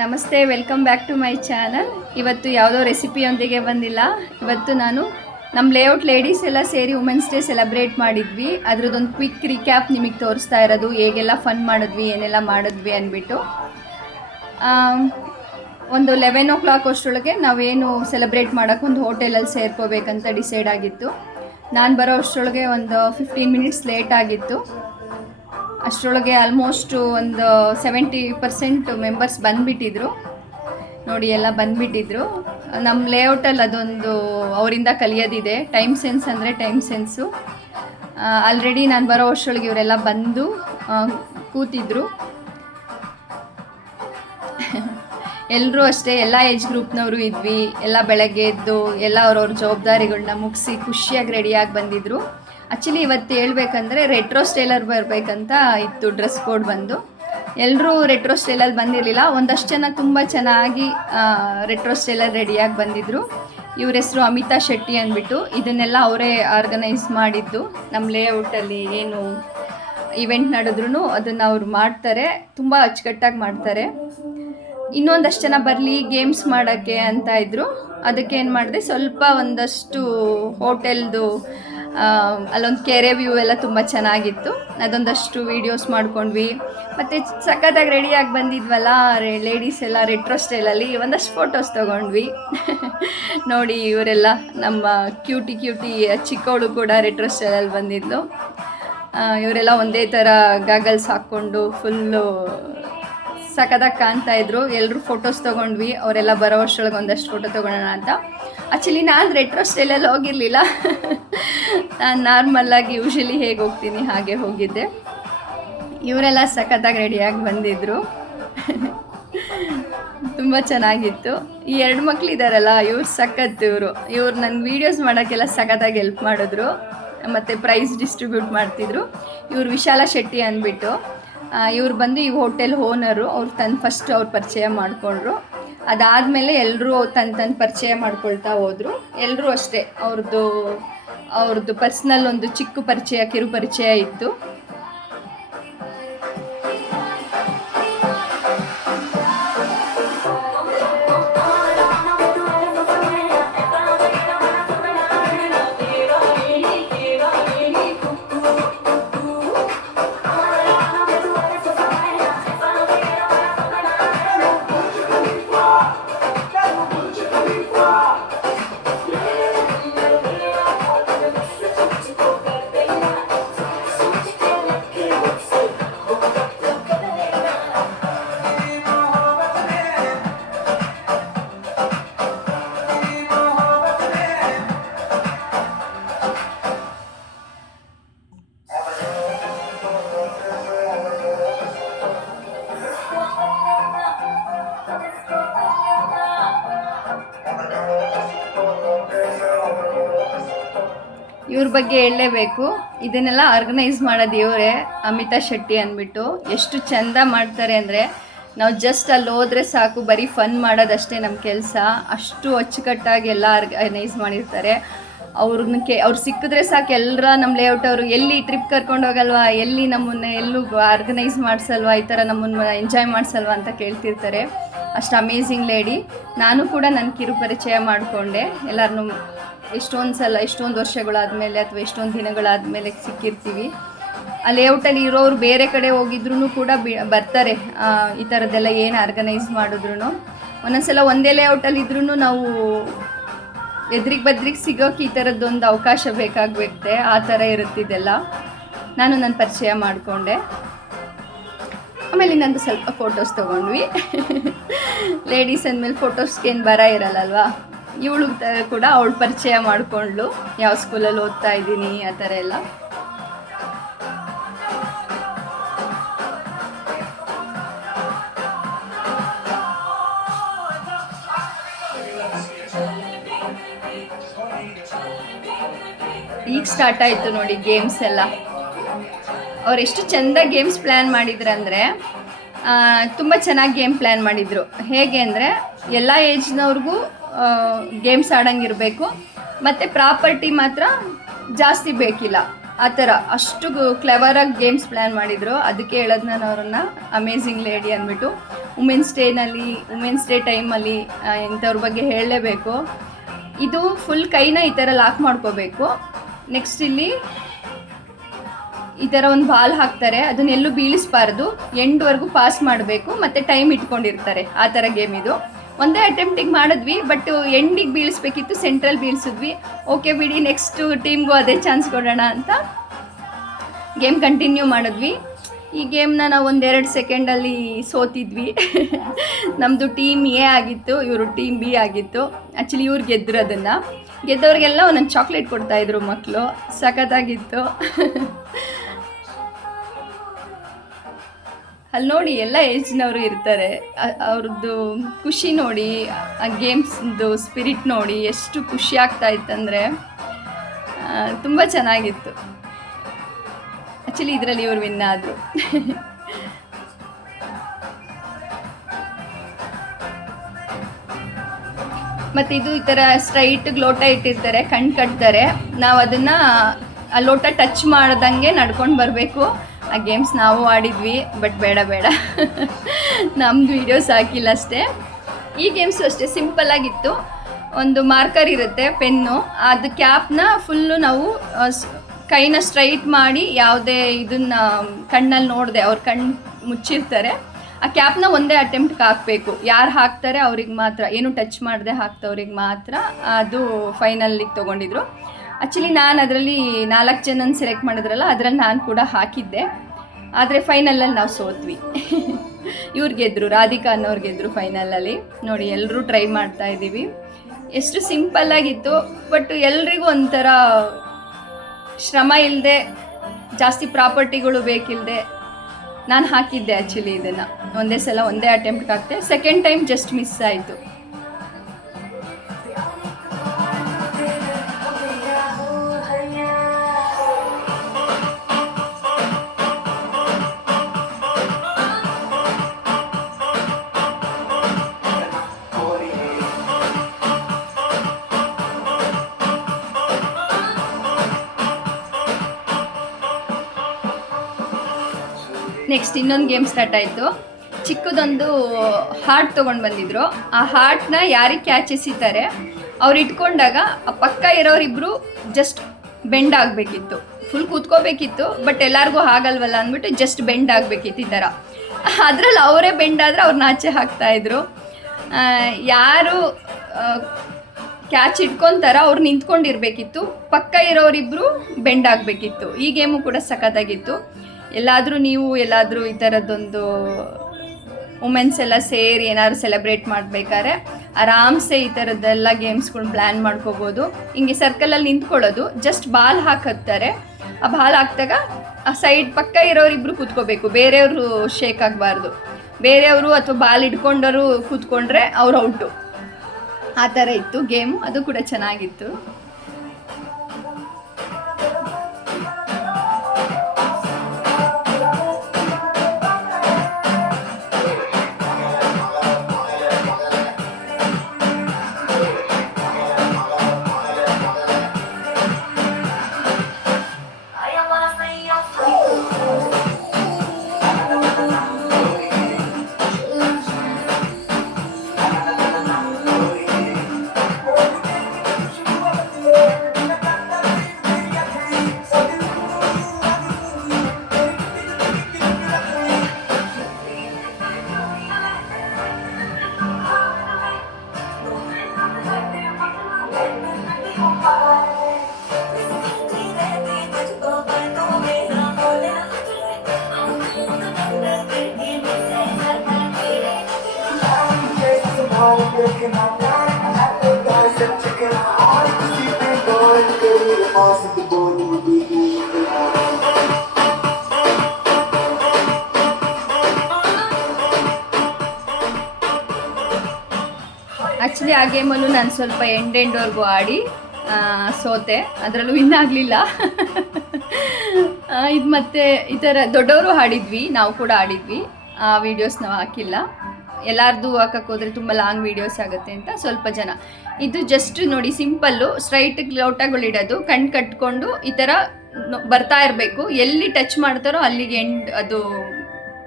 ನಮಸ್ತೆ, welcome back to my channel. ಇವತ್ತು ಯಾವುದೋ ರೆಸಿಪಿಯೊಂದಿಗೆ ಬಂದಿಲ್ಲ. ಇವತ್ತು ನಾನು ನಮ್ಮ ಲೇಔಟ್ ಲೇಡೀಸ್ ಎಲ್ಲ ಸೇರಿ ವುಮೆನ್ಸ್ ಡೇ ಸೆಲೆಬ್ರೇಟ್ ಮಾಡಿದ್ವಿ. ಅದರದ್ದೊಂದು ಕ್ವಿಕ್ ರಿಕ್ಯಾಪ್ ನಿಮಗೆ ತೋರಿಸ್ತಾ ಇರೋದು, ಹೇಗೆಲ್ಲ ಫನ್ ಮಾಡಿದ್ವಿ, ಏನೆಲ್ಲ ಮಾಡಿದ್ವಿ ಅಂದ್ಬಿಟ್ಟು. ಒಂದು 11 ಅಷ್ಟರೊಳಗೆ ನಾವೇನು ಸೆಲೆಬ್ರೇಟ್ ಮಾಡೋಕ್ಕೆ ಒಂದು ಹೋಟೆಲಲ್ಲಿ ಸೇರ್ಕೋಬೇಕಂತ ಡಿಸೈಡ್ ಆಗಿತ್ತು. ನಾನು ಬರೋ ಅಷ್ಟರೊಳಗೆ ಒಂದು 15 ಮಿನಿಟ್ಸ್ ಲೇಟ್ ಆಗಿತ್ತು. ಅಷ್ಟರೊಳಗೆ ಆಲ್ಮೋಸ್ಟ್ ಒಂದು 70% ಮೆಂಬರ್ಸ್ ಬಂದುಬಿಟ್ಟಿದ್ರು. ನೋಡಿ, ಎಲ್ಲ ಬಂದುಬಿಟ್ಟಿದ್ರು. ನಮ್ಮ ಲೇಔಟಲ್ಲಿ ಅದೊಂದು ಅವರಿಂದ ಕಲಿಯೋದಿದೆ, ಟೈಮ್ ಸೆನ್ಸ್ ಅಂದರೆ ಟೈಮ್ ಸೆನ್ಸು. ಆಲ್ರೆಡಿ ನಾನು ಬರೋ ಅಷ್ಟರೊಳಗೆ ಇವರೆಲ್ಲ ಬಂದು ಕೂತಿದ್ರು. ಎಲ್ಲರೂ ಅಷ್ಟೇ, ಎಲ್ಲ ಏಜ್ ಗ್ರೂಪ್ನವರು ಇದ್ವಿ. ಎಲ್ಲ ಬೆಳಗ್ಗೆ ಎದ್ದು ಎಲ್ಲ ಅವ್ರವ್ರ ಜವಾಬ್ದಾರಿಗಳನ್ನ ಮುಗಿಸಿ ಖುಷಿಯಾಗಿ ರೆಡಿಯಾಗಿ ಬಂದಿದ್ದರು. ಆ್ಯಕ್ಚುಲಿ ಇವತ್ತು ಹೇಳ್ಬೇಕಂದ್ರೆ ರೆಟ್ರೋ ಸ್ಟೈಲರ್ ಬರಬೇಕಂತ ಇತ್ತು ಡ್ರೆಸ್ ಕೋಡ್ ಬಂದು. ಎಲ್ಲರೂ ರೆಟ್ರೋ ಸ್ಟೈಲಲ್ಲಿ ಬಂದಿರಲಿಲ್ಲ. ಒಂದಷ್ಟು ಜನ ತುಂಬ ಚೆನ್ನಾಗಿ ರೆಟ್ರೋ ಸ್ಟೈಲಲ್ಲಿ ರೆಡಿಯಾಗಿ ಬಂದಿದ್ದರು. ಇವ್ರ ಹೆಸರು ಅಮಿತಾ ಶೆಟ್ಟಿ ಅಂದ್ಬಿಟ್ಟು. ಇದನ್ನೆಲ್ಲ ಅವರೇ ಆರ್ಗನೈಸ್ ಮಾಡಿದ್ದು. ನಮ್ಮ ಲೇಔಟಲ್ಲಿ ಏನು ಇವೆಂಟ್ ನಡೆದ್ರೂ ಅದನ್ನು ಅವ್ರು ಮಾಡ್ತಾರೆ, ತುಂಬ ಅಚ್ಚುಕಟ್ಟಾಗಿ ಮಾಡ್ತಾರೆ. ಇನ್ನೊಂದಷ್ಟು ಜನ ಬರಲಿ ಗೇಮ್ಸ್ ಮಾಡೋಕ್ಕೆ ಅಂತ ಇದ್ದರು. ಅದಕ್ಕೆ ಏನು ಮಾಡಿದೆ, ಸ್ವಲ್ಪ ಒಂದಷ್ಟು ಹೋಟೆಲ್ದು ಅಲ್ಲೊಂದು ಕೆರೆ ವ್ಯೂ ಎಲ್ಲ ತುಂಬ ಚೆನ್ನಾಗಿತ್ತು. ಅದೊಂದಷ್ಟು ವೀಡಿಯೋಸ್ ಮಾಡ್ಕೊಂಡ್ವಿ. ಮತ್ತು ಸಖತ್ತಾಗಿ ರೆಡಿಯಾಗಿ ಬಂದಿದ್ವಲ್ಲ ಲೇಡೀಸ್ ಎಲ್ಲ ರೆಟ್ರೋ ಸ್ಟೈಲಲ್ಲಿ, ಒಂದಷ್ಟು ಫೋಟೋಸ್ ತೊಗೊಂಡ್ವಿ. ನೋಡಿ, ಇವರೆಲ್ಲ ನಮ್ಮ ಕ್ಯೂಟಿ ಚಿಕ್ಕವಳು ಕೂಡ ರೆಟ್ರೋ ಸ್ಟೈಲಲ್ಲಿ ಬಂದಿದ್ಲು. ಇವರೆಲ್ಲ ಒಂದೇ ಥರ ಗಾಗಲ್ಸ್ ಹಾಕ್ಕೊಂಡು ಫುಲ್ಲು ಸಖತ್ತಾಗಿ ಕಾಣ್ತಾ ಇದ್ರು. ಎಲ್ಲರೂ ಫೋಟೋಸ್ ತೊಗೊಂಡ್ವಿ. ಅವರೆಲ್ಲ ಬರೋ ವರ್ಷೊಳಗೆ ಒಂದಷ್ಟು ಫೋಟೋ ತೊಗೊಳೋಣ ಅಂತ. ಆ್ಯಕ್ಚುಲಿ ನಾನು ರೆಟ್ರೋ ಸ್ಟೈಲಲ್ಲಿ ಹೋಗಿರಲಿಲ್ಲ. ನಾನು ನಾರ್ಮಲ್ಲಾಗಿ ಯೂಶಲಿ ಹೇಗೆ ಹೋಗ್ತೀನಿ ಹಾಗೆ ಹೋಗಿದ್ದೆ. ಇವರೆಲ್ಲ ಸಖತ್ತಾಗಿ ರೆಡಿಯಾಗಿ ಬಂದಿದ್ದರು. ತುಂಬ ಚೆನ್ನಾಗಿತ್ತು. ಈ 2 ಮಕ್ಕಳಿದ್ದಾರಲ್ಲ, ಇವ್ರು ಸಖತ್ತು. ಇವ್ರು ನನ್ನ ವೀಡಿಯೋಸ್ ಮಾಡೋಕ್ಕೆಲ್ಲ ಸಖತ್ತಾಗಿ ಹೆಲ್ಪ್ ಮಾಡಿದ್ರು. ಮತ್ತು ಪ್ರೈಸ್ ಡಿಸ್ಟ್ರಿಬ್ಯೂಟ್ ಮಾಡ್ತಿದ್ರು. ಇವ್ರು ವಿಶಾಲ ಶೆಟ್ಟಿ ಅಂದ್ಬಿಟ್ಟು. ಇವ್ರು ಬಂದು ಈ ಹೋಟೆಲ್ ಓನರು. ಅವ್ರು ಫಸ್ಟ್ ಅವ್ರು ಪರಿಚಯ ಮಾಡಿಕೊಂಡ್ರು. ಅದಾದಮೇಲೆ ಎಲ್ಲರೂ ತನ್ನ ಪರಿಚಯ ಮಾಡ್ಕೊಳ್ತಾ ಹೋದರು. ಎಲ್ಲರೂ ಅಷ್ಟೇ, ಅವ್ರದ್ದು ಪರ್ಸ್ನಲ್ ಒಂದು ಚಿಕ್ಕ ಪರಿಚಯ, ಕಿರು ಪರಿಚಯ ಇತ್ತು. ಇವ್ರ ಬಗ್ಗೆ ಹೇಳಲೇಬೇಕು. ಇದನ್ನೆಲ್ಲ ಆರ್ಗನೈಸ್ ಮಾಡೋದು ಇವರೇ, ಅಮಿತಾ ಶೆಟ್ಟಿ ಅಂದ್ಬಿಟ್ಟು. ಎಷ್ಟು ಚೆಂದ ಮಾಡ್ತಾರೆ ಅಂದರೆ, ನಾವು ಜಸ್ಟ್ ಅಲ್ಲಿ ಹೋದರೆ ಸಾಕು, ಬರೀ ಫನ್ ಮಾಡೋದಷ್ಟೇ ನಮ್ಮ ಕೆಲಸ. ಅಷ್ಟು ಅಚ್ಚುಕಟ್ಟಾಗಿ ಎಲ್ಲ ಆರ್ಗನೈಸ್ ಮಾಡಿರ್ತಾರೆ. ಅವ್ರು ಸಿಕ್ಕಿದ್ರೆ ಸಾಕು, ಎಲ್ಲರ ನಮ್ಮ ಲೇಔಟ್ ಅವರು ಎಲ್ಲಿ ಟ್ರಿಪ್ ಕರ್ಕೊಂಡು ಹೋಗಲ್ವಾ, ಎಲ್ಲಿ ನಮ್ಮನ್ನು ಎಲ್ಲೂ ಆರ್ಗನೈಸ್ ಮಾಡಿಸಲ್ವಾ, ಈ ಥರ ನಮ್ಮನ್ನು ಎಂಜಾಯ್ ಮಾಡಿಸಲ್ವಾ ಅಂತ ಕೇಳ್ತಿರ್ತಾರೆ. ಅಷ್ಟು ಅಮೇಝಿಂಗ್ ಲೇಡಿ. ನಾನು ಕೂಡ ನನ್ನ ಕಿರು ಪರಿಚಯ ಮಾಡಿಕೊಂಡೆ. ಎಲ್ಲರನ್ನೂ ಎಷ್ಟೊಂದು ವರ್ಷಗಳಾದಮೇಲೆ ಅಥವಾ ಎಷ್ಟೊಂದು ದಿನಗಳಾದಮೇಲೆ ಸಿಕ್ಕಿರ್ತೀವಿ. ಆ ಲೇಔಟಲ್ಲಿ ಇರೋರು ಬೇರೆ ಕಡೆ ಹೋಗಿದ್ರು ಕೂಡ ಬರ್ತಾರೆ. ಈ ಥರದ್ದೆಲ್ಲ ಏನು ಆರ್ಗನೈಸ್ ಮಾಡಿದ್ರು ಒಂದೊಂದ್ಸಲ ಒಂದೇ ಲೇಔಟಲ್ಲಿ ಇದ್ರೂ ನಾವು ಎದುರಿಗೆ ಸಿಗೋಕ್ಕೆ ಈ ಥರದ್ದೊಂದು ಅವಕಾಶ ಬೇಕಾಗುತ್ತೆ. ಆ ಥರ ಇರುತ್ತಿದ್ದೆಲ್ಲ. ನಾನು ನನ್ನ ಪರಿಚಯ ಮಾಡಿಕೊಂಡೆ. ಆಮೇಲೆ ಇನ್ನೊಂದು ಸ್ವಲ್ಪ ಫೋಟೋಸ್ ತೊಗೊಂಡ್ವಿ. ಲೇಡೀಸ್ ಅಂದಮೇಲೆ ಫೋಟೋಸ್ಗೇನು ಬರ ಇರಲ್ಲಲ್ವಾ. ಇವಳು ಕೂಡ ಅವಳು ಪರಿಚಯ ಮಾಡಿಕೊಂಡ್ಳು, ಯಾವ ಸ್ಕೂಲಲ್ಲಿ ಓದ್ತಾ ಇದ್ದೀನಿ ಆ ಥರ ಎಲ್ಲ. ಈಗ ಸ್ಟಾರ್ಟ್ ಆಯಿತು ನೋಡಿ ಗೇಮ್ಸ್ ಎಲ್ಲ. ಅವ್ರು ಎಷ್ಟು ಚೆಂದ ಗೇಮ್ಸ್ ಪ್ಲ್ಯಾನ್ ಮಾಡಿದ್ರಂದರೆ, ತುಂಬ ಚೆನ್ನಾಗಿ ಗೇಮ್ ಪ್ಲ್ಯಾನ್ ಮಾಡಿದರು. ಹೇಗೆ ಅಂದರೆ, ಎಲ್ಲ ಏಜ್ನವ್ರಿಗೂ ಗೇಮ್ಸ್ ಆಡೋಂಗಿರಬೇಕು. ಮತ್ತು ಪ್ರಾಪರ್ಟಿ ಮಾತ್ರ ಜಾಸ್ತಿ ಬೇಕಿಲ್ಲ. ಆ ಥರ ಅಷ್ಟು ಕ್ಲೆವರಾಗಿ ಗೇಮ್ಸ್ ಪ್ಲ್ಯಾನ್ ಮಾಡಿದರು. ಅದಕ್ಕೆ ಹೇಳೋದು ನಾನು ಅವ್ರನ್ನ ಅಮೇಝಿಂಗ್ ಲೇಡಿ ಅಂದ್ಬಿಟ್ಟು. ವುಮೆನ್ಸ್ ಡೇ ಟೈಮಲ್ಲಿ ಇಂಥವ್ರ ಬಗ್ಗೆ ಹೇಳಲೇಬೇಕು. ಇದು ಫುಲ್ ಕೈನ ಈ ಥರ ಲಾಕ್ ಮಾಡ್ಕೋಬೇಕು. ನೆಕ್ಸ್ಟ್ ಇಲ್ಲಿ ಈ ಥರ ಒಂದು ಬಾಲ್ ಹಾಕ್ತಾರೆ, ಅದನ್ನೆಲ್ಲೂ ಬೀಳಿಸ್ಬಾರ್ದು, ಎಂಡ್ವರೆಗೂ ಪಾಸ್ ಮಾಡಬೇಕು, ಮತ್ತು ಟೈಮ್ ಇಟ್ಕೊಂಡಿರ್ತಾರೆ. ಆ ಥರ ಗೇಮ್ ಇದು. ಒಂದೇ ಅಟೆಂಪ್ಟಿಗೆ ಮಾಡಿದ್ವಿ, ಬಟ್ ಎಂಡಿಗೆ ಬೀಳಿಸ್ಬೇಕಿತ್ತು, ಸೆಂಟ್ರಲ್ ಬೀಳಿಸಿದ್ವಿ. ಓಕೆ ಬಿಡಿ, ನೆಕ್ಸ್ಟ್ ಟೀಮ್ಗೂ ಅದೇ ಚಾನ್ಸ್ ಕೊಡೋಣ ಅಂತ ಗೇಮ್ ಕಂಟಿನ್ಯೂ ಮಾಡಿದ್ವಿ. ಈ ಗೇಮ್ನ ನಾವು 1-2 ಸೆಕೆಂಡಲ್ಲಿ ಸೋತಿದ್ವಿ. ನಮ್ಮದು ಟೀಮ್ ಎ ಆಗಿತ್ತು, ಇವರು ಟೀಮ್ ಬಿ ಆಗಿತ್ತು. ಆ್ಯಕ್ಚುಲಿ ಇವ್ರು ಗೆದ್ದರು. ಅದನ್ನು ಗೆದ್ದವ್ರಿಗೆಲ್ಲ ಒಂದೊಂದು ಚಾಕ್ಲೇಟ್ ಕೊಡ್ತಾಯಿದ್ರು ಮಕ್ಕಳು. ಸಖತ್ತಾಗಿತ್ತು. ಅಲ್ಲಿ ನೋಡಿ ಎಲ್ಲ ಏಜ್ನವರು ಇರ್ತಾರೆ. ಅವ್ರದ್ದು ಖುಷಿ ನೋಡಿ, ಆ ಗೇಮ್ಸ್ದು ಸ್ಪಿರಿಟ್ ನೋಡಿ ಎಷ್ಟು ಖುಷಿ ಆಗ್ತಾ ಇತ್ತಂದರೆ ತುಂಬ ಚೆನ್ನಾಗಿತ್ತು. ಆ್ಯಕ್ಚುಲಿ ಇದರಲ್ಲಿ ಇವರು ವಿನ್ ಆದರು. ಮತ್ತು ಇದು ಈ ಥರ ಸ್ಟ್ರೈಟಿಗೆ ಲೋಟ ಇಟ್ಟಿರ್ತಾರೆ, ಕಣ್ಣು ಕಟ್ತಾರೆ. ನಾವು ಅದನ್ನು ಆ ಲೋಟ ಟಚ್ ಮಾಡ್ದಂಗೆ ನಡ್ಕೊಂಡು ಬರಬೇಕು. ಆ ಗೇಮ್ಸ್ ನಾವು ಆಡಿದ್ವಿ, ಬಟ್ ಬೇಡ ನಮ್ಮದು ವೀಡಿಯೋಸ್ ಹಾಕಿಲ್ಲ ಅಷ್ಟೇ. ಈ ಗೇಮ್ಸು ಅಷ್ಟೇ ಸಿಂಪಲ್ಲಾಗಿತ್ತು. ಒಂದು ಮಾರ್ಕರ್ ಇರುತ್ತೆ, ಪೆನ್ನು, ಅದು ಕ್ಯಾಪ್ನ ಫುಲ್ಲು ನಾವು ಕೈನ ಸ್ಟ್ರೈಟ್ ಮಾಡಿ, ಯಾವುದೇ ಇದನ್ನು ಕಣ್ಣಲ್ಲಿ ನೋಡಿದೆ, ಅವ್ರ ಕಣ್ಣು ಮುಚ್ಚಿರ್ತಾರೆ, ಆ ಕ್ಯಾಪ್ನ ಒಂದೇ ಅಟೆಂಪ್ಟ್ಗೆ ಹಾಕಬೇಕು. ಯಾರು ಹಾಕ್ತಾರೆ ಅವ್ರಿಗೆ ಮಾತ್ರ, ಏನು ಟಚ್ ಮಾಡದೆ ಹಾಕ್ತವ್ರಿಗೆ ಮಾತ್ರ ಅದು ಫೈನಲ್ಲಿಗೆ ತೊಗೊಂಡಿದ್ರು. ಆ್ಯಕ್ಚುಲಿ ನಾನು ಅದರಲ್ಲಿ 4 ಜನನ ಸೆಲೆಕ್ಟ್ ಮಾಡಿದ್ರಲ್ಲ, ಅದರಲ್ಲಿ ನಾನು ಕೂಡ ಹಾಕಿದ್ದೆ. ಆದರೆ ಫೈನಲಲ್ಲಿ ನಾವು ಸೋತ್ವಿ. ಇವ್ರು ಗೆದ್ದರು, ರಾಧಿಕಾ ಅನ್ನೋರು ಗೆದ್ದರು ಫೈನಲಲ್ಲಿ. ನೋಡಿ, ಎಲ್ಲರೂ ಟ್ರೈ ಮಾಡ್ತಾ ಇದ್ದೀವಿ. ಎಷ್ಟು ಸಿಂಪಲ್ಲಾಗಿತ್ತು, ಬಟ್ ಎಲ್ರಿಗೂ ಒಂಥರ ಶ್ರಮ ಇಲ್ಲದೆ, ಜಾಸ್ತಿ ಪ್ರಾಪರ್ಟಿಗಳು ಬೇಕಿಲ್ಲದೆ ನಾನು ಹಾಕಿದ್ದೆ. ಆ್ಯಕ್ಚುಲಿ ಇದನ್ನು ಒಂದೇ ಸಲ ಒಂದೇ ಅಟೆಂಪ್ಟ್ಗೆ ಹಾಕ್ತೆ. ಸೆಕೆಂಡ್ ಟೈಮ್ ಜಸ್ಟ್ ಮಿಸ್ ಆಯಿತು. ನೆಕ್ಸ್ಟ್ ಇನ್ನೊಂದು ಗೇಮ್ ಸ್ಟಾರ್ಟ್ ಆಯಿತು. ಚಿಕ್ಕದೊಂದು ಹಾರ್ಟ್ ತೊಗೊಂಡು ಬಂದಿದ್ರು. ಆ ಹಾರ್ಟ್ನ ಯಾರಿಗೆ ಕ್ಯಾಚ್ ಎಸಿತಾರೆ ಅವ್ರು ಇಟ್ಕೊಂಡಾಗ ಆ ಪಕ್ಕ ಇರೋರಿಬ್ಬರು ಜಸ್ಟ್ ಬೆಂಡ್ ಆಗಬೇಕಿತ್ತು. ಫುಲ್ ಕೂತ್ಕೋಬೇಕಿತ್ತು, ಬಟ್ ಎಲ್ಲರಿಗೂ ಆಗಲ್ವಲ್ಲ ಅಂದ್ಬಿಟ್ಟು ಜಸ್ಟ್ ಬೆಂಡ್ ಆಗಬೇಕಿತ್ತು ಈ ಥರ. ಅದರಲ್ಲಿ ಅವರೇ ಬೆಂಡ್ ಆದರೆ ಅವ್ರನ್ನ ಆಚೆ ಹಾಕ್ತಾಯಿದ್ರು. ಯಾರು ಕ್ಯಾಚ್ ಇಟ್ಕೊತಾರ ಅವ್ರು ನಿಂತ್ಕೊಂಡಿರ್ಬೇಕಿತ್ತು, ಪಕ್ಕ ಇರೋರಿಬ್ಬರು ಬೆಂಡ್ ಆಗಬೇಕಿತ್ತು. ಈ ಗೇಮು ಕೂಡ ಸಖತ್ತಾಗಿತ್ತು. ಎಲ್ಲಾದರೂ ಈ ಥರದ್ದೊಂದು ವುಮೆನ್ಸ್ ಎಲ್ಲ ಸೇರಿ ಏನಾದ್ರು ಸೆಲೆಬ್ರೇಟ್ ಮಾಡಬೇಕಾದ್ರೆ ಆರಾಮ್ಸೆ ಈ ಥರದ್ದೆಲ್ಲ ಗೇಮ್ಸ್ಗಳು ಪ್ಲ್ಯಾನ್ ಮಾಡ್ಕೋಬೋದು. ಹಿಂಗೆ ಸರ್ಕಲಲ್ಲಿ ನಿಂತ್ಕೊಳ್ಳೋದು, ಜಸ್ಟ್ ಬಾಲ್ ಹಾಕತ್ತಾರೆ. ಆ ಬಾಲ್ ಹಾಕಿದಾಗ ಆ ಸೈಡ್ ಪಕ್ಕ ಇರೋರಿಬ್ರು ಕೂತ್ಕೋಬೇಕು, ಬೇರೆಯವರು ಶೇಕ್ ಆಗಬಾರ್ದು. ಬೇರೆಯವರು ಅಥವಾ ಬಾಲ್ ಇಟ್ಕೊಂಡವರು ಕೂತ್ಕೊಂಡ್ರೆ ಅವ್ರು ಔಟು. ಆ ಥರ ಇತ್ತು ಗೇಮು, ಅದು ಕೂಡ ಚೆನ್ನಾಗಿತ್ತು. ಆ್ಯಕ್ಚುಲಿ ಆ ಗೇಮಲ್ಲೂ ನಾನು ಸ್ವಲ್ಪ ಎಂಡ್ವರೆಗೂ ಆಡಿ ಸೋತೆ, ಅದರಲ್ಲೂ ವಿನ್ ಆಗಲಿಲ್ಲ. ಇದು ಮತ್ತು ಈ ಥರ ದೊಡ್ಡವರು ಆಡಿದ್ವಿ, ನಾವು ಕೂಡ ಆಡಿದ್ವಿ. ಆ ವೀಡಿಯೋಸ್ ನಾವು ಹಾಕಿಲ್ಲ, ಎಲ್ಲಾರ್ದು ಹಾಕಕ್ಕೆ ಹೋದರೆ ತುಂಬ ಲಾಂಗ್ ವೀಡಿಯೋಸ್ ಆಗುತ್ತೆ ಅಂತ ಸ್ವಲ್ಪ ಜನ. ಇದು ಜಸ್ಟ್ ನೋಡಿ ಸಿಂಪಲ್ಲು, ಸ್ಟ್ರೈಟಿಗೆ ಲೋಟಗಳಿಡೋದು, ಕಣ್ಣು ಕಟ್ಕೊಂಡು ಈ ಥರ ಬರ್ತಾ ಇರಬೇಕು, ಎಲ್ಲಿ ಟಚ್ ಮಾಡ್ತಾರೋ ಅಲ್ಲಿಗೆ ಅದು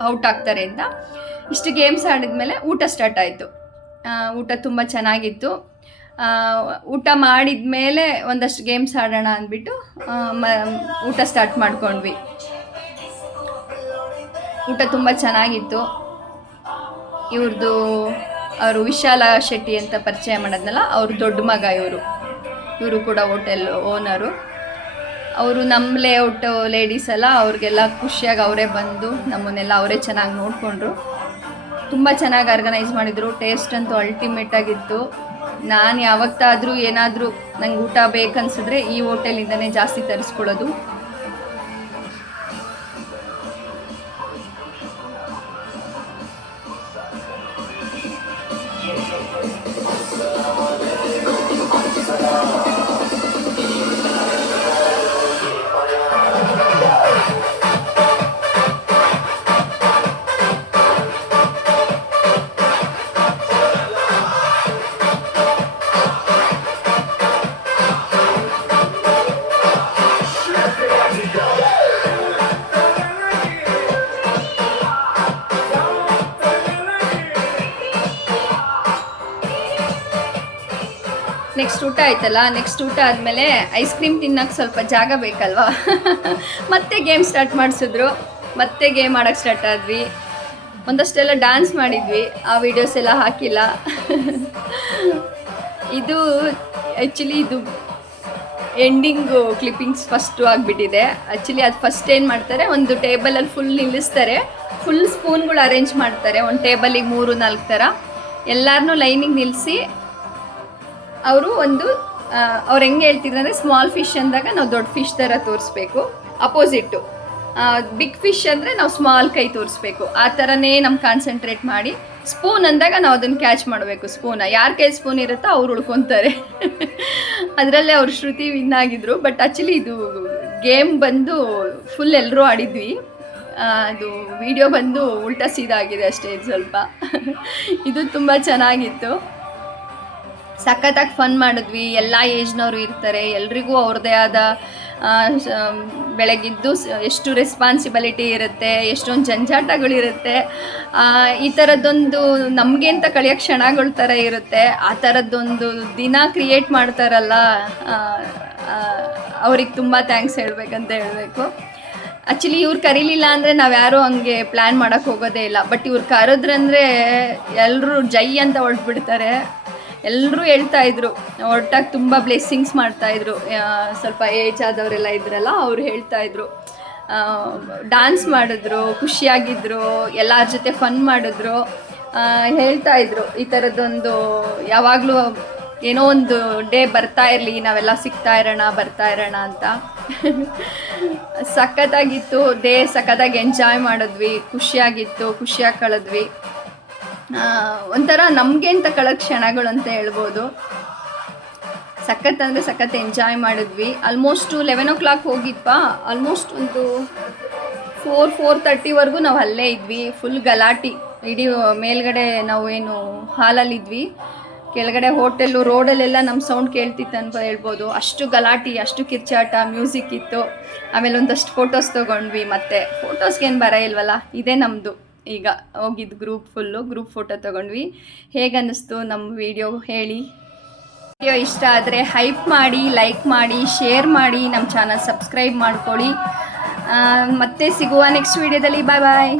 ಔಟ್ ಆಗ್ತಾರೆ ಅಂತ. ಇಷ್ಟು ಗೇಮ್ಸ್ ಆಡಿದ್ಮೇಲೆ ಊಟ ಸ್ಟಾರ್ಟ್ ಆಯಿತು. ಊಟ ತುಂಬ ಚೆನ್ನಾಗಿತ್ತು. ಊಟ ಮಾಡಿದ ಮೇಲೆ ಒಂದಷ್ಟು ಗೇಮ್ಸ್ ಆಡೋಣ ಅಂದ್ಬಿಟ್ಟು ಊಟ ಸ್ಟಾರ್ಟ್ ಮಾಡ್ಕೊಂಡ್ವಿ. ಊಟ ತುಂಬ ಚೆನ್ನಾಗಿತ್ತು. ಇವ್ರದ್ದು ಅವರು ವಿಶಾಲ ಶೆಟ್ಟಿ ಅಂತ ಪರಿಚಯ ಮಾಡೋದ್ನಲ್ಲ, ಅವ್ರ ದೊಡ್ಡ ಮಗ ಇವರು ಕೂಡ ಹೋಟೆಲ್ ಓನರು. ಅವರು ನಮ್ಮ ಲೇಔಟ್ ಲೇಡೀಸ್ ಎಲ್ಲ, ಅವ್ರಿಗೆಲ್ಲ ಖುಷಿಯಾಗಿ ಅವರೇ ಬಂದು ನಮ್ಮನ್ನೆಲ್ಲ ಅವರೇ ಚೆನ್ನಾಗಿ ನೋಡಿಕೊಂಡ್ರು. ತುಂಬ ಚೆನ್ನಾಗಿ ಆರ್ಗನೈಸ್ ಮಾಡಿದರು. ಟೇಸ್ಟ್ ಅಂತೂ ಅಲ್ಟಿಮೇಟ್ ಆಗಿತ್ತು. ನಾನು ಯಾವತ್ತಾದರೂ ಏನಾದರೂ ನಂಗೆ ಊಟ ಬೇಕನ್ಸಿದ್ರೆ ಈ ಹೋಟೆಲಿಂದನೇ ಜಾಸ್ತಿ ತರಿಸ್ಕೊಳ್ಳೋದು. ನೆಕ್ಸ್ಟ್ ಊಟ ಆಯ್ತಲ್ಲ, ನೆಕ್ಸ್ಟ್ ಊಟ ಆದಮೇಲೆ ಐಸ್ ಕ್ರೀಮ್ ತಿನ್ನೋಕ್ಕೆ ಸ್ವಲ್ಪ ಜಾಗ ಬೇಕಲ್ವಾ ಮತ್ತೆ ಗೇಮ್ ಸ್ಟಾರ್ಟ್ ಮಾಡಿಸಿದ್ರು. ಮತ್ತೆ ಗೇಮ್ ಆಡೋಕ್ಕೆ ಸ್ಟಾರ್ಟ್ ಆದ್ವಿ. ಒಂದಷ್ಟೆಲ್ಲ ಡ್ಯಾನ್ಸ್ ಮಾಡಿದ್ವಿ, ಆ ವಿಡಿಯೋಸ್ ಎಲ್ಲ ಹಾಕಿಲ್ಲ. ಇದು ಆ್ಯಕ್ಚುಲಿ ಇದು ಎಂಡಿಂಗು ಕ್ಲಿಪ್ಪಿಂಗ್ಸ್ ಫಸ್ಟು ಆಗಿಬಿಟ್ಟಿದೆ. ಆ್ಯಕ್ಚುಲಿ ಅದು ಫಸ್ಟ್ ಏನು ಮಾಡ್ತಾರೆ, ಒಂದು ಟೇಬಲಲ್ಲಿ ಫುಲ್ ನಿಲ್ಲಿಸ್ತಾರೆ, ಫುಲ್ ಸ್ಪೂನ್ಗಳು ಅರೇಂಜ್ ಮಾಡ್ತಾರೆ. ಒಂದು ಟೇಬಲಿಗೆ 3-4 ಥರ ಎಲ್ಲರನ್ನೂ ಲೈನಿಗೆ ನಿಲ್ಲಿಸಿ ಅವರು ಅವ್ರು ಹೆಂಗೆ ಹೇಳ್ತಿದ್ರು ಅಂದರೆ, ಸ್ಮಾಲ್ ಫಿಶ್ ಅಂದಾಗ ನಾವು ದೊಡ್ಡ ಫಿಶ್ ಥರ ತೋರಿಸ್ಬೇಕು, ಅಪೋಸಿಟ್ಟು ಬಿಗ್ ಫಿಶ್ ಅಂದರೆ ನಾವು ಸ್ಮಾಲ್ ಕೈ ತೋರಿಸ್ಬೇಕು. ಆ ಥರನೇ ನಮ್ಮ ಕಾನ್ಸಂಟ್ರೇಟ್ ಮಾಡಿ, ಸ್ಪೂನ್ ಅಂದಾಗ ನಾವು ಅದನ್ನು ಕ್ಯಾಚ್ ಮಾಡಬೇಕು. ಯಾರ ಕೈ ಸ್ಪೂನ್ ಇರುತ್ತೋ ಅವ್ರು ಉಳ್ಕೊತಾರೆ. ಅದರಲ್ಲೇ ಅವ್ರು ಶ್ರುತಿ ವಿನ್ ಆಗಿದ್ರು. ಬಟ್ ಆ್ಯಕ್ಚುಲಿ ಇದು ಗೇಮ್ ಬಂದು ಫುಲ್ ಎಲ್ಲರೂ ಆಡಿದ್ವಿ. ಅದು ವಿಡಿಯೋ ಬಂದು ಉಲ್ಟಾ ಸೀದಾ ಆಗಿದೆ ಅಷ್ಟೇ ಇದು ಸ್ವಲ್ಪ. ಇದು ತುಂಬ ಚೆನ್ನಾಗಿತ್ತು. ಸಖತ್ತಾಗಿ ಫನ್ ಮಾಡಿದ್ವಿ. ಎಲ್ಲ ಏಜ್ನವರು ಇರ್ತಾರೆ, ಎಲ್ರಿಗೂ ಅವ್ರದ್ದೇ ಆದ ಬೆಳಗಿದ್ದು ಎಷ್ಟು ರೆಸ್ಪಾನ್ಸಿಬಿಲಿಟಿ ಇರುತ್ತೆ, ಎಷ್ಟೊಂದು ಜಂಜಾಟಗಳಿರುತ್ತೆ. ಈ ಥರದ್ದೊಂದು ನಮಗೆ ಅಂತ ಕಳೆಯೋ ಕ್ಷಣಗಳ ಥರ ಇರುತ್ತೆ. ಆ ಥರದ್ದೊಂದು ದಿನ ಕ್ರಿಯೇಟ್ ಮಾಡ್ತಾರಲ್ಲ, ಅವ್ರಿಗೆ ತುಂಬ ಥ್ಯಾಂಕ್ಸ್ ಹೇಳಬೇಕಂತ ಹೇಳಬೇಕು. ಆ್ಯಕ್ಚುಲಿ ಇವ್ರು ಕರೀಲಿಲ್ಲ ಅಂದರೆ ನಾವು ಯಾರೂ ಹಂಗೆ ಪ್ಲ್ಯಾನ್ ಮಾಡೋಕ್ಕೆ ಹೋಗೋದೇ ಇಲ್ಲ. ಬಟ್ ಇವ್ರು ಕರೆದ್ರಂದರೆ ಎಲ್ಲರೂ ಜೈ ಅಂತ ಹೊರಟ್ಬಿಡ್ತಾರೆ. ಎಲ್ಲರೂ ಹೇಳ್ತಾಯಿದ್ರು, ಒಟ್ಟಾಗಿ ತುಂಬ ಬ್ಲೆಸ್ಸಿಂಗ್ಸ್ ಮಾಡ್ತಾಯಿದ್ರು. ಸ್ವಲ್ಪ ಏಜ್ ಆದವರೆಲ್ಲ ಇದ್ರಲ್ಲ, ಅವ್ರು ಹೇಳ್ತಾಯಿದ್ರು. ಡ್ಯಾನ್ಸ್ ಮಾಡಿದ್ರು, ಖುಷಿಯಾಗಿದ್ದರು, ಎಲ್ಲರ ಜೊತೆ ಫನ್ ಮಾಡಿದ್ರು. ಹೇಳ್ತಾಯಿದ್ರು ಈ ಥರದ್ದೊಂದು ಯಾವಾಗಲೂ ಏನೋ ಒಂದು ಡೇ ಬರ್ತಾ ಇರಲಿ, ನಾವೆಲ್ಲ ಸಿಗ್ತಾ ಇರೋಣ ಅಂತ. ಸಖತ್ತಾಗಿತ್ತು ಡೇ, ಸಖತ್ತಾಗಿ ಎಂಜಾಯ್ ಮಾಡಿದ್ವಿ, ಖುಷಿಯಾಗಿ ಕಳೆದ್ವಿ. ಒಂಥರ ನಮಗೆ ಅಂತ ಕಳೆದ ಕ್ಷಣಗಳು ಅಂತ ಹೇಳ್ಬೋದು. ಸಖತ್ ಎಂಜಾಯ್ ಮಾಡಿದ್ವಿ. ಆಲ್ಮೋಸ್ಟ್ 11 o'clock ಹೋಗಿದ್ವಾ, ಆಲ್ಮೋಸ್ಟ್ ಒಂದು 4-4:30ವರೆಗೂ ನಾವು ಅಲ್ಲೇ ಇದ್ವಿ. ಫುಲ್ ಗಲಾಟಿ. ಇಡೀ ಮೇಲ್ಗಡೆ ನಾವು ಏನು ಹಾಲಲ್ಲಿದ್ವಿ, ಕೆಳಗಡೆ ಹೋಟೆಲ್ಲು ರೋಡಲ್ಲೆಲ್ಲ ನಮ್ಮ ಸೌಂಡ್ ಕೇಳ್ತಿತ್ತು ಅಂತ ಹೇಳ್ಬೋದು. ಅಷ್ಟು ಗಲಾಟಿ, ಅಷ್ಟು ಕಿರ್ಚಾಟ, ಮ್ಯೂಸಿಕ್ ಇತ್ತು. ಆಮೇಲೆ ಒಂದಷ್ಟು ಫೋಟೋಸ್ ತೊಗೊಂಡ್ವಿ. ಮತ್ತು ಫೋಟೋಸ್ಗೇನು ಬರ ಇಲ್ವಲ್ಲ, ಇದೇ ನಮ್ಮದು ಈಗ ಹೋಗಿದ್ದು ಗ್ರೂಪ್ ಫೋಟೋ ತೊಗೊಂಡ್ವಿ. ಹೇಗೆ ಅನ್ನಿಸ್ತು ನಮ್ಮ ವಿಡಿಯೋ ಹೇಳಿ. ವಿಡಿಯೋ ಇಷ್ಟ ಆದರೆ ಹೈಪ್ ಮಾಡಿ, ಲೈಕ್ ಮಾಡಿ, ಶೇರ್ ಮಾಡಿ, ನಮ್ಮ ಚಾನಲ್ ಸಬ್ಸ್ಕ್ರೈಬ್ ಮಾಡ್ಕೊಳ್ಳಿ. ಮತ್ತೆ ಸಿಗುವ ನೆಕ್ಸ್ಟ್ ವಿಡಿಯೋದಲ್ಲಿ. ಬಾಯ್.